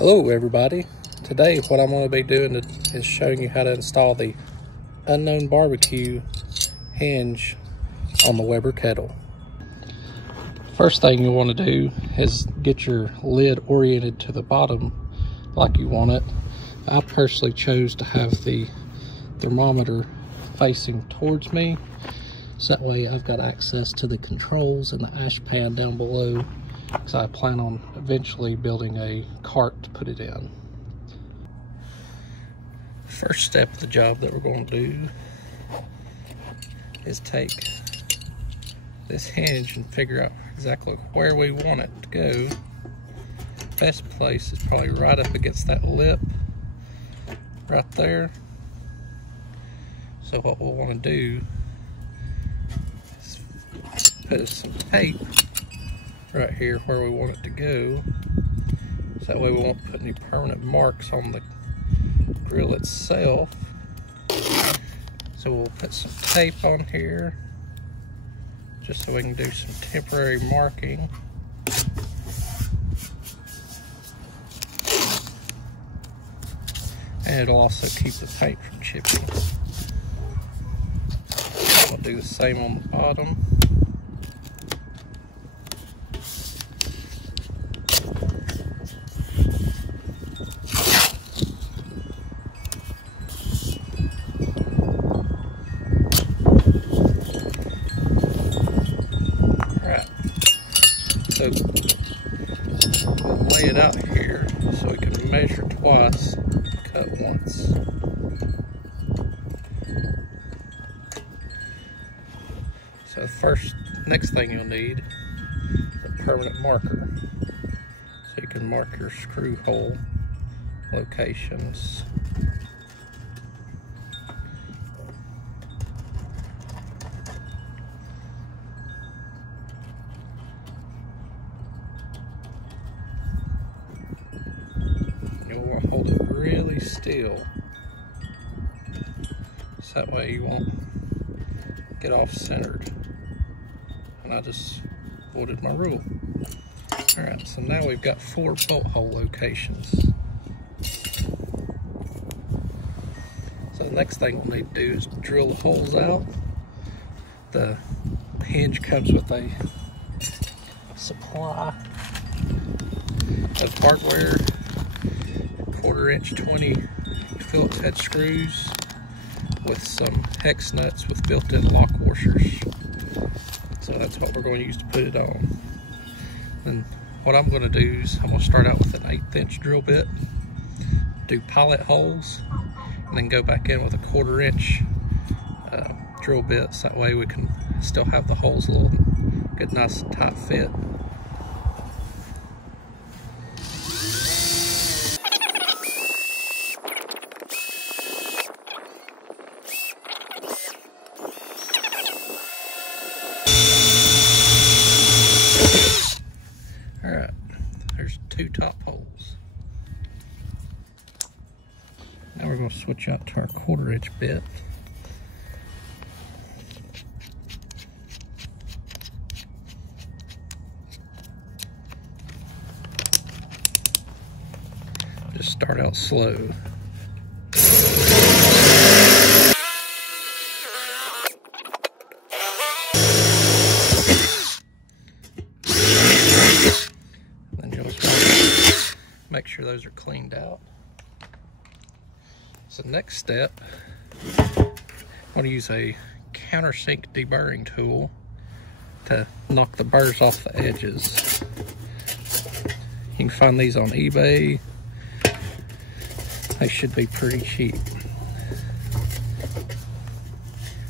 Hello everybody. Today what I'm going to be doing is showing you how to install the Unknown BBQ hinge on the Weber kettle. First thing you want to do is get your lid oriented to the bottom like you want it. I personally chose to have the thermometer facing towards me, so that way I've got access to the controls and the ash pan down below, because I plan on eventually building a cart to put it in. First step of the job that we're going to do is take this hinge and figure out exactly where we want it to go. Best place is probably right up against that lip right there. So what we'll want to do is put some tape right here where we want it to go, so that way we won't put any permanent marks on the grill itself. So we'll put some tape on here just so we can do some temporary marking. And it'll also keep the paint from chipping. We'll do the same on the bottom. So we'll lay it out here so we can measure twice, cut once. So next thing you'll need is a permanent marker, so you can mark your screw hole locations. You'll want to hold it really still, so that way you won't get off centered. And I just voided my rule. Alright, so now we've got 4 bolt hole locations. So the next thing we'll need to do is drill the holes out. The hinge comes with a supply of hardware, 1/4 inch 20 Phillips head screws with some hex nuts with built-in lock washers. So that's what we're going to use to put it on. And what I'm going to do is I'm going to start out with an 1/8 inch drill bit, do pilot holes, and then go back in with a 1/4 inch drill bit, so that way we can still have the holes a little good, nice and tight fit. Alright, there's 2 top holes. Now we're going to switch out to our 1/4 inch bit. Just start out slow. Make sure those are cleaned out. So next step, I'm going to use a countersink deburring tool to knock the burrs off the edges. You can find these on eBay. They should be pretty cheap.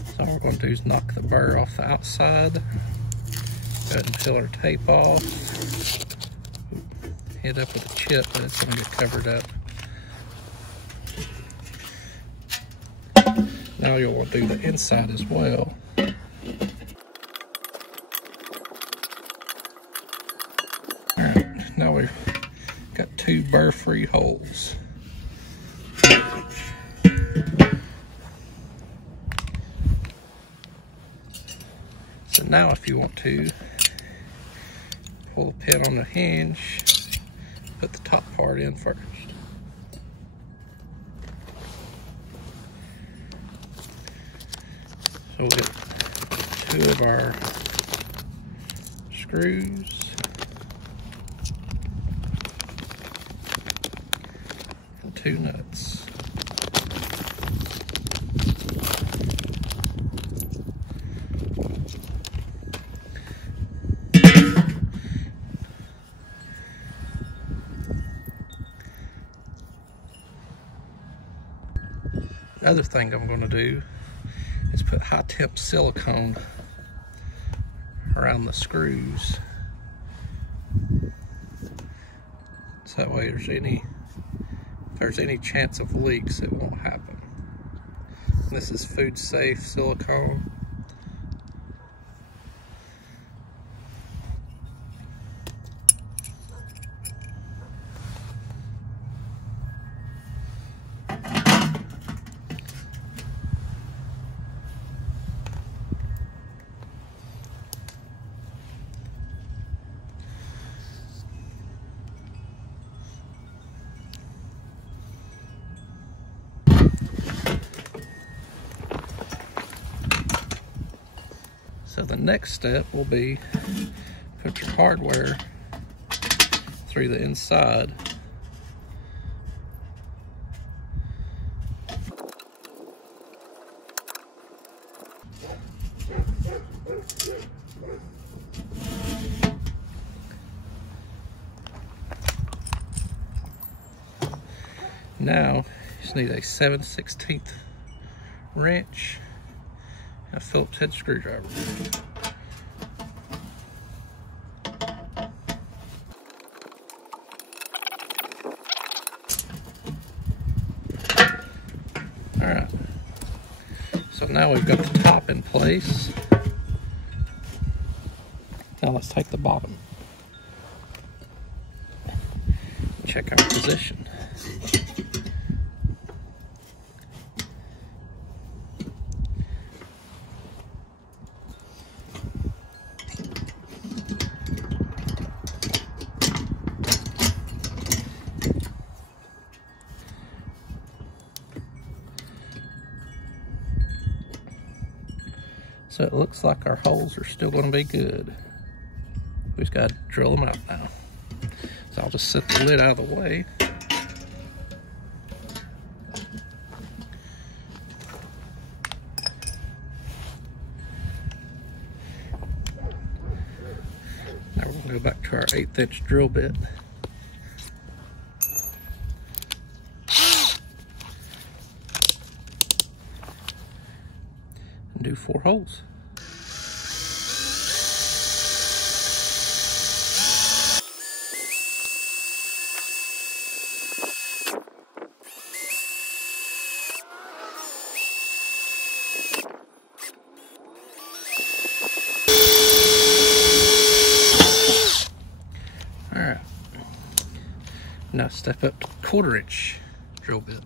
So all we're going to do is knock the burr off the outside. Go ahead and peel our tape off. Hit up with a chip, but it's going to get covered up. Now you'll want to do the inside as well. Alright, now we've got 2 burr-free holes. So now if you want to, pull the pin on the hinge, put the top part in first. So we'll get 2 of our screws and 2 nuts. The other thing I'm going to do is put high temp silicone around the screws, so that way if there's any chance of leaks, it won't happen. And this is food safe silicone. So the next step will be put your hardware through the inside. Now you just need a 7/16 wrench and a Phillips head screwdriver. Alright, so now we've got the top in place. Now let's take the bottom. Check our position. So it looks like our holes are still going to be good. We just got to drill them out now. So I'll just set the lid out of the way. Now we're going to go back to our 1/8" drill bit. And do 4 holes. Alright, now step up to 1/4" drill bit.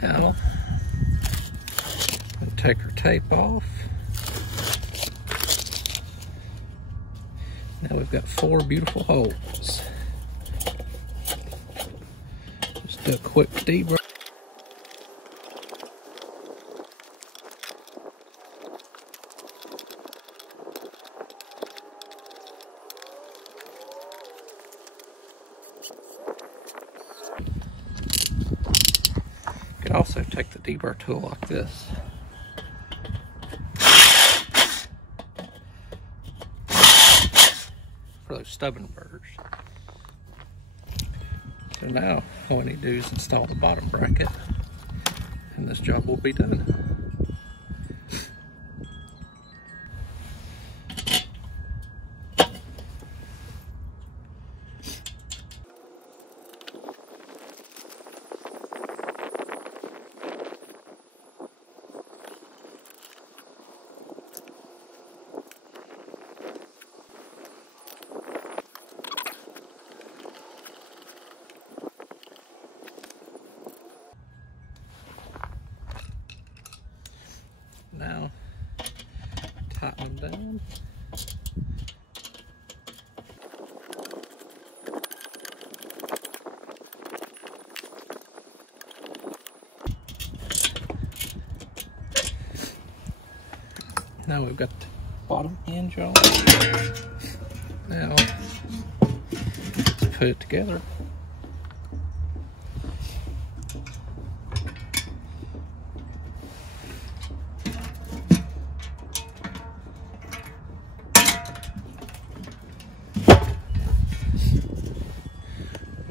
Now, we'll take our tape off. Now we've got 4 beautiful holes. Just do a quick deburr. You can also take the deburr tool like this. For those stubborn burrs. So now all we need to do is install the bottom bracket and this job will be done. Now, tighten them down. Now we've got the bottom hinge on. Now, let's put it together.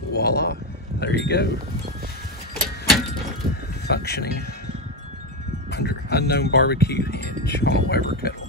Voila, there you go. Functioning Unknown BBQ hinge on a Weber kettle.